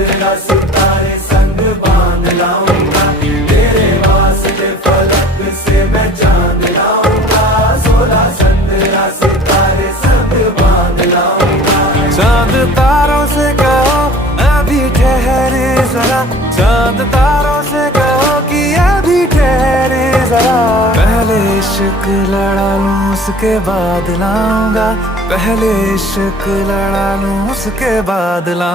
15 सितारे संग बांध लाऊंगा, तेरे वास्ते फलक से मैं चांद लाऊंगा। 16 17 सितारे संग बांध लाऊंगा। चांद तारों से कहो अभी ठहरे जरा, चांद तारों से कहो कि अभी ठहरे जरा। पहले इश्क लड़ा लूं उसके बाद लाऊंगा, पहले इश्क लड़ा लूं उसके बाद लाऊंगा।